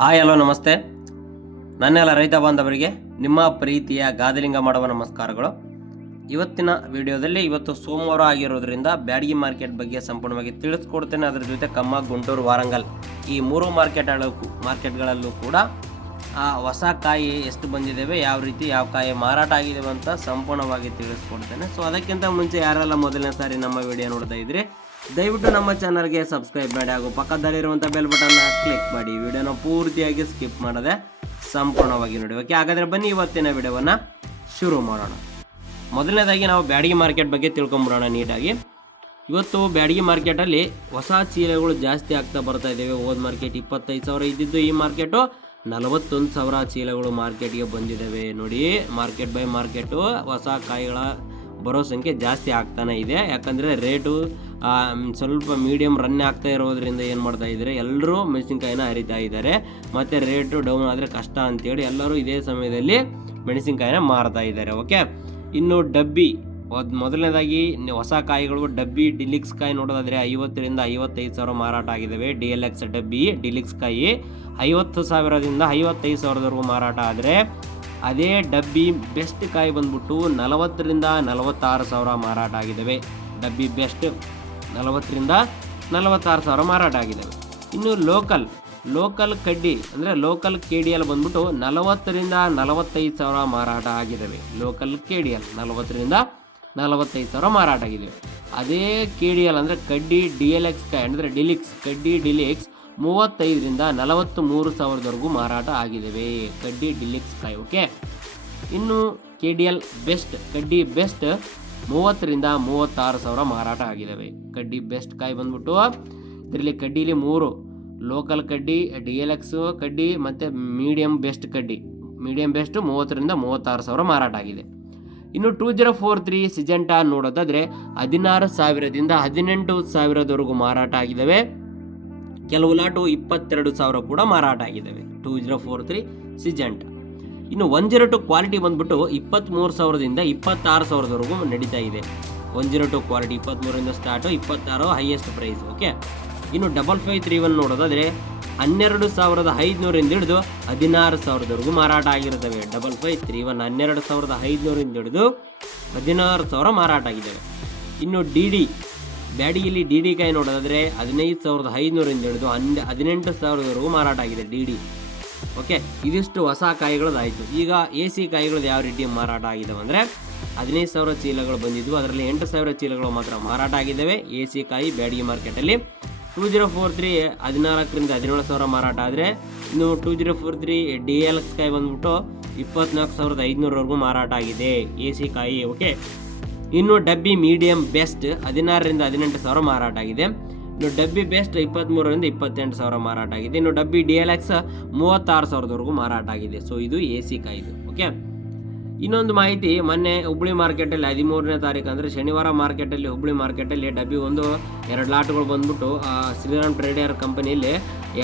Hi hello ನಮಸ್ತೆ. ನನ್ನೆಲ್ಲ ರೈತ ಬಾಂಧವರಿಗೆ ನಿಮ್ಮ ಪ್ರೀತಿಯ ಗಾದಲಿಂಗ ಮಾಡುವ ನಮಸ್ಕಾರಗಳು. ಇವತ್ತಿನ ವಿಡಿಯೋದಲ್ಲಿ ಇವತ್ತು ಸೋಮವಾರ ಆಗಿರೋದ್ರಿಂದ ಬ್ಯಾಡಗಿ ಮಾರ್ಕೆಟ್ ಬಗ್ಗೆ ಸಂಪೂರ್ಣವಾಗಿ ತಿಳಿಸ್ಕೊಡ್ತೇನೆ. ಅದರ ಜೊತೆ ಕಮ್ಮ, ಗುಂಟೂರು, ವಾರಂಗಲ್ ಈ ಮೂರು ಮಾರ್ಕೆಟ್ಗಳಲ್ಲೂ ಕೂಡ ಹೊಸ ಕಾಯಿ ಎಷ್ಟು ಬಂದಿದ್ದಾವೆ, ಯಾವ ರೀತಿ ಯಾವ ಕಾಯಿ ಮಾರಾಟ ಆಗಿದ್ದಾವೆ ಅಂತ ಸಂಪೂರ್ಣವಾಗಿ ತಿಳಿಸ್ಕೊಡ್ತೇನೆ. ಸೊ ಅದಕ್ಕಿಂತ ಮುಂಚೆ ಯಾರೆಲ್ಲ ಮೊದಲನೇ ಸಾರಿ ನಮ್ಮ ವಿಡಿಯೋ ನೋಡ್ತಾ ಇದ್ರಿ, ದಯವಿಟ್ಟು ನಮ್ಮ ಚಾನಲ್ಗೆ ಸಬ್ಸ್ಕ್ರೈಬ್ ಮಾಡಿ ಹಾಗೂ ಪಕ್ಕದಲ್ಲಿರುವಂಥ ಬೆಲ್ ಬಟನ್ನ ಕ್ಲಿಕ್ ಮಾಡಿ. ವಿಡಿಯೋನ ಪೂರ್ತಿಯಾಗಿ ಸ್ಕಿಪ್ ಮಾಡದೆ ಸಂಪೂರ್ಣವಾಗಿ ನೋಡಿ. ಓಕೆ, ಹಾಗಾದರೆ ಬನ್ನಿ ಇವತ್ತಿನ ವಿಡಿಯೋವನ್ನು ಶುರು ಮಾಡೋಣ. ಮೊದಲನೇದಾಗಿ ನಾವು ಬ್ಯಾಡಗಿ ಮಾರ್ಕೆಟ್ ಬಗ್ಗೆ ತಿಳ್ಕೊಂಬಿಡೋಣ ನೀಟಾಗಿ. ಇವತ್ತು ಬ್ಯಾಡಗಿ ಮಾರ್ಕೆಟಲ್ಲಿ ಹೊಸ ಚೀಲಗಳು ಜಾಸ್ತಿ ಆಗ್ತಾ ಬರ್ತಾ ಇದ್ದೇವೆ. ಹೋದ ಮಾರ್ಕೆಟ್ 25,000 ಇದ್ದಿದ್ದು ಈ ಮಾರ್ಕೆಟು 41,000 ಚೀಲಗಳು ಮಾರ್ಕೆಟ್ಗೆ ಬಂದಿದ್ದಾವೆ. ನೋಡಿ, ಮಾರ್ಕೆಟ್ ಬೈ ಮಾರ್ಕೆಟು ಹೊಸ ಕಾಯಿಗಳ ಬರೋ ಸಂಖ್ಯೆ ಜಾಸ್ತಿ ಆಗ್ತಾನೆ ಇದೆ. ಯಾಕಂದರೆ ರೇಟು ಸ್ವಲ್ಪ ಮೀಡಿಯಮ್ ರನ್ ಆಗ್ತಾ ಇರೋದ್ರಿಂದ ಏನು ಮಾಡ್ತಾ ಇದ್ದಾರೆ, ಎಲ್ಲರೂ ಮೆಣಸಿನ್ಕಾಯಿನ ಹರಿತಾ ಇದ್ದಾರೆ. ಮತ್ತು ರೇಟು ಡೌನ್ ಆದರೆ ಕಷ್ಟ ಅಂತೇಳಿ ಎಲ್ಲರೂ ಇದೇ ಸಮಯದಲ್ಲಿ ಮೆಣಸಿನ್ಕಾಯಿನ ಮಾರ್ತಾ ಇದ್ದಾರೆ. ಓಕೆ, ಇನ್ನು ಡಬ್ಬಿ ಮೊದಲನೇದಾಗಿ ಹೊಸ ಕಾಯಿಗಳು ಡಬ್ಬಿ ಡಿಲಿಕ್ಸ್ ಕಾಯಿ ನೋಡೋದಾದರೆ 50,000ರಿಂದ 55,000 ಮಾರಾಟ ಆಗಿದ್ದಾವೆ. DLX ಡಬ್ಬಿ ಡಿಲಿಕ್ಸ್ ಕಾಯಿ 50,000ದಿಂದ 55,000ವರೆಗೂ ಮಾರಾಟ ಆದರೆ, ಅದೇ ಡಬ್ಬಿ ಬೆಸ್ಟ್ ಕಾಯಿ ಬಂದ್ಬಿಟ್ಟು 40,000ರಿಂದ 46,000 ಮಾರಾಟ ಆಗಿದ್ದಾವೆ. ಡಬ್ಬಿ ಬೆಸ್ಟ್ 40,000ರಿಂದ 46,000 ಮಾರಾಟ ಆಗಿದ್ದಾವೆ. ಇನ್ನು ಲೋಕಲ್ ಕಡ್ಡಿ ಅಂದರೆ ಲೋಕಲ್ KDL ಬಂದ್ಬಿಟ್ಟು 40,000ರಿಂದ 45,000 ಮಾರಾಟ ಆಗಿದ್ದಾವೆ. ಲೋಕಲ್ KDL 40,000ರಿಂದ 45,000 ಮಾರಾಟ ಆಗಿದ್ದಾವೆ. ಅದೇ KDL ಅಂದರೆ ಕಡ್ಡಿ DLX ಕಾಯಿ ಅಂದರೆ ಡಿಲಿಕ್ಸ್ ಕಡ್ಡಿ ಡಿಲಿಕ್ಸ್ 35,000ರಿಂದ 43,000ವರೆಗೂ ಮಾರಾಟ ಆಗಿದ್ದಾವೆ. ಕಡ್ಡಿ ಡಿಲಿಕ್ಸ್ ಕಾಯಿ. ಓಕೆ, ಇನ್ನು KDL ಬೆಸ್ಟ್ ಕಡ್ಡಿ ಬೆಸ್ಟ್ 30,000ರಿಂದ 36,000 ಮಾರಾಟ ಆಗಿದ್ದಾವೆ. ಕಡ್ಡಿ ಬೆಸ್ಟ್ ಕಾಯಿ ಬಂದ್ಬಿಟ್ಟು ಇದರಲ್ಲಿ ಕಡ್ಡಿಲಿ 3 ಲೋಕಲ್ ಕಡ್ಡಿ, DLX ಕಡ್ಡಿ ಮತ್ತು ಮೀಡಿಯಮ್ ಬೆಸ್ಟ್ ಕಡ್ಡಿ. ಮೀಡಿಯಮ್ ಬೆಸ್ಟ್ 30,000ರಿಂದ 36,000 ಮಾರಾಟ ಆಗಿದೆ. ಇನ್ನು 2043 ಸಿಜೆಂಟಾ ನೋಡೋದಾದರೆ 16,000ದಿಂದ 18,000ವರೆಗೂ ಮಾರಾಟ ಆಗಿದ್ದಾವೆ. ಕೆಲವು ಲಾಟು 22,000 ಕೂಡ ಮಾರಾಟ ಆಗಿದ್ದಾವೆ. 2043 ಸಿಜೆಂಟಾ. ಇನ್ನು 102 ಕ್ವಾಲಿಟಿ ಬಂದ್ಬಿಟ್ಟು 23,000ದಿಂದ 26,000ವರೆಗೂ ನಡೀತಾ ಇದೆ. 102 ಕ್ವಾಲಿಟಿ 23ರಿಂದ ಸ್ಟಾರ್ಟು, 26 ಹೈಯೆಸ್ಟ್ ಪ್ರೈಸ್. ಓಕೆ, ಇನ್ನು 5531 ನೋಡೋದಾದರೆ 12,500ರಿಂದ ಹಿಡಿದು 16,000ವರೆಗೂ ಮಾರಾಟ ಆಗಿರುತ್ತವೆ. 5531 12,500ರಿಂದ ಹಿಡಿದು 16,000 ಮಾರಾಟ ಆಗಿದ್ದಾವೆ. ಇನ್ನು ಬ್ಯಾಡಗಿಯಲ್ಲಿ DD ಕಾಯಿ ನೋಡೋದಾದರೆ 15,500ರಿಂದ ಹಿಡಿದು 18,000ವರೆಗೂ ಮಾರಾಟ ಆಗಿದೆ DD. ಓಕೆ, ಇದಿಷ್ಟು ಹೊಸ ಕಾಯಿಗಳದಾಯಿತು. ಈಗ AC ಕಾಯಿಗಳದ್ದು ಯಾವ ರೀತಿ ಮಾರಾಟ ಆಗಿದ್ದಾವೆ ಅಂದರೆ 15,000 ಚೀಲಗಳು ಬಂದಿದ್ವು, ಅದರಲ್ಲಿ 8,000 ಚೀಲಗಳು ಮಾತ್ರ ಮಾರಾಟ ಆಗಿದ್ದಾವೆ. AC ಕಾಯಿ ಬ್ಯಾಡಗಿ ಮಾರ್ಕೆಟಲ್ಲಿ 2043 14,000ರಿಂದ 17,000 ಮಾರಾಟ ಆದರೆ, ಇನ್ನು 2043 DLX ಕಾಯಿ ಬಂದ್ಬಿಟ್ಟು 24,500ವರೆಗೂ ಮಾರಾಟ ಆಗಿದೆ AC ಕಾಯಿ. ಓಕೆ, ಇನ್ನು ಡಬ್ಬಿ ಮೀಡಿಯಂ ಬೆಸ್ಟ್ 16,000ರಿಂದ 18,000 ಮಾರಾಟ ಆಗಿದೆ. ಇನ್ನು ಡಬ್ಬಿ ಬೆಸ್ಟ್ 23,000ರಿಂದ 28,000 ಮಾರಾಟ ಆಗಿದೆ. ಇನ್ನು ಡಬ್ಬಿ DLX 36,000ವರೆಗೂ ಮಾರಾಟ ಆಗಿದೆ. ಸೊ ಇದು AC ಕಾಯಿದು. ಓಕೆ, ಇನ್ನೊಂದು ಮಾಹಿತಿ, ಮೊನ್ನೆ ಹುಬ್ಳಿ ಮಾರ್ಕೆಟಲ್ಲಿ 13ನೇ ತಾರೀಕು ಅಂದರೆ ಶನಿವಾರ ಮಾರ್ಕೆಟಲ್ಲಿ ಹುಬ್ಳಿ ಮಾರ್ಕೆಟಲ್ಲಿ ಡಬ್ಬಿ 2 ಲಾಟ್ಗಳು ಬಂದ್ಬಿಟ್ಟು ಶ್ರೀರಾಮ್ ಟ್ರೇಡರ್ ಕಂಪನಿಯಲ್ಲಿ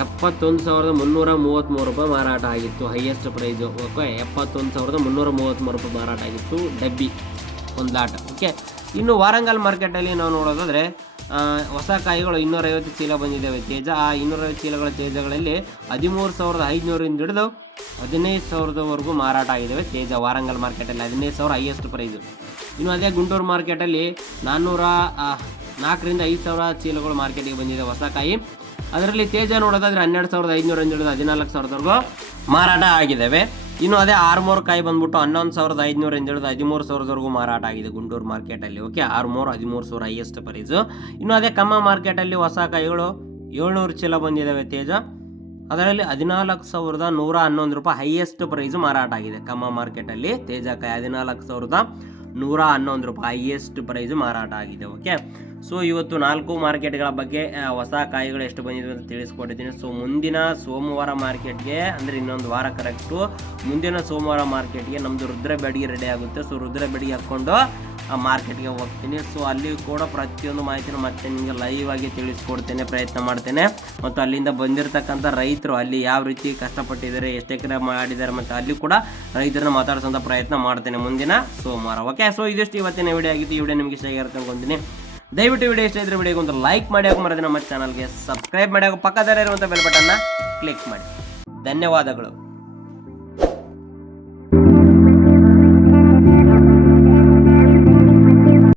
71,333 ರೂಪಾಯಿ ಮಾರಾಟ ಆಗಿತ್ತು. Highest price. ಓಕೆ, 71,333 ರೂಪಾಯಿ ಮಾರಾಟ ಆಗಿತ್ತು ಡಬ್ಬಿ ಒಂದು ಲಾಟ್. ಓಕೆ, ಇನ್ನು ವಾರಂಗಲ್ ಮಾರ್ಕೆಟಲ್ಲಿ ನಾವು ನೋಡೋದಾದರೆ ಹೊಸ ಕಾಯಿಗಳು 250 ಚೀಲ ಬಂದಿದ್ದಾವೆ ತೇಜ. ಆ 250 ಚೀಲಗಳ ತೇಜಗಳಲ್ಲಿ 13,500ರಿಂದ ಹಿಡಿದು 15,000ವರೆಗೂ ಮಾರಾಟ ಆಗಿದ್ದಾವೆ ತೇಜ. ವಾರಂಗಲ್ ಮಾರ್ಕೆಟಲ್ಲಿ 15,000 ಹೈಯೆಸ್ಟ್ ಪ್ರೈಸು. ಇನ್ನು ಅದೇ ಗುಂಟೂರು ಮಾರ್ಕೆಟಲ್ಲಿ 404ರಿಂದ 5,000 ಚೀಲಗಳು ಮಾರ್ಕೆಟಿಗೆ ಬಂದಿದೆ ಹೊಸ ಕಾಯಿ. ಅದರಲ್ಲಿ ತೇಜ ನೋಡೋದಾದರೆ 12,500ರಿಂದ ಹಿಡಿದು 14,000ವರೆಗೂ ಮಾರಾಟ ಆಗಿದ್ದಾವೆ. ಇನ್ನು ಅದೇ ಆರ್ಮೋರ್ ಕಾಯಿ ಬಂದ್ಬಿಟ್ಟು 11,500ರಿಂದ ಹಿಡಿದು 13,000ವರೆಗೂ ಮಾರಾಟ ಆಗಿದೆ ಗುಂಟೂರು ಮಾರ್ಕೆಟಲ್ಲಿ. Okay, armour 13,000 highest price. ಇನ್ನು ಅದೇ ಕಮ್ಮ ಮಾರ್ಕೆಟಲ್ಲಿ ಹೊಸ ಕಾಯಿಗಳು 700 ಚೀಲ ಬಂದಿದ್ದಾವೆ ತೇಜ. ಅದರಲ್ಲಿ 14,111 ರೂಪಾಯಿ ಹೈಯೆಸ್ಟ್ ಪ್ರೈಸು ಮಾರಾಟ ಆಗಿದೆ. ಕಮ್ಮ ಮಾರ್ಕೆಟಲ್ಲಿ ತೇಜ ಕಾಯಿ 14,111 ರೂಪಾಯಿ ಹೈಯೆಸ್ಟ್ ಪ್ರೈಸು ಮಾರಾಟ ಆಗಿದೆ. ಓಕೆ, ಸೊ ಇವತ್ತು 4 ಮಾರ್ಕೆಟ್ಗಳ ಬಗ್ಗೆ ಹೊಸ ಕಾಯಿಗಳು ಎಷ್ಟು ಬಂದಿದೆ ಅಂತ ತಿಳಿಸ್ಕೊಟ್ಟಿದ್ದೀನಿ. ಸೊ ಮುಂದಿನ ಸೋಮವಾರ ಮಾರ್ಕೆಟ್ಗೆ ಅಂದರೆ ಇನ್ನೊಂದು ವಾರ ಕರೆಕ್ಟು ಮುಂದಿನ ಸೋಮವಾರ ಮಾರ್ಕೆಟ್ಗೆ ನಮ್ಮದು ರುದ್ರ ಬ್ಯಾಡಗಿ ರೆಡಿ ಆಗುತ್ತೆ. ಸೊ ರುದ್ರ ಬ್ಯಾಡಗಿ ಹಾಕ್ಕೊಂಡು ಮಾರ್ಕೆಟ್ಗೆ ಹೋಗ್ತೀನಿ. ಸೊ ಅಲ್ಲಿ ಕೂಡ ಪ್ರತಿಯೊಂದು ಮಾಹಿತಿನ ಮತ್ತೆ ನಿಮಗೆ ಲೈವ್ ಆಗಿ ತಿಳಿಸ್ಕೊಡ್ತೇನೆ, ಪ್ರಯತ್ನ ಮಾಡ್ತೇನೆ. ಮತ್ತು ಅಲ್ಲಿಂದ ಬಂದಿರತಕ್ಕಂಥ ರೈತರು ಅಲ್ಲಿ ಯಾವ ರೀತಿ ಕಷ್ಟಪಟ್ಟಿದ್ದಾರೆ, ಎಷ್ಟು ಎಕರೆ ಮಾಡಿದ್ದಾರೆ, ಮತ್ತು ಅಲ್ಲಿ ಕೂಡ ರೈತರನ್ನ ಮಾತಾಡಿಸೋಂಥ ಪ್ರಯತ್ನ ಮಾಡ್ತೇನೆ ಮುಂದಿನ ಸೋಮವಾರ. ಓಕೆ, ಸೊ ಇದಿಷ್ಟು ಇವತ್ತಿನ ವಿಡಿಯೋ ಆಗಿತ್ತು. ಈ ವಿಡಿಯೋ ನಿಮಗೆ ಇಷ್ಟ ಆಗಿರುತ್ತೆ ಅನ್ಕೊಂತೀನಿ. ದಯವಿಟ್ಟು ವಿಡಿಯೋ ಇಷ್ಟ ಇದ್ರೆ ವಿಡಿಯೋಗೆ ಒಂದು ಲೈಕ್ ಮಾಡಿ, ಹಾಗೂ ಮರದಿನ ನಮ್ಮ ಚಾನಲ್ಗೆ ಸಬ್ಸ್ಕ್ರೈಬ್ ಮಾಡಿ, ಹಾಗೂ ಪಕ್ಕದಲ್ಲೇ ಇರುವಂಥ ಬೆಲ್ ಬಟನ್ನ ಕ್ಲಿಕ್ ಮಾಡಿ. ಧನ್ಯವಾದಗಳು.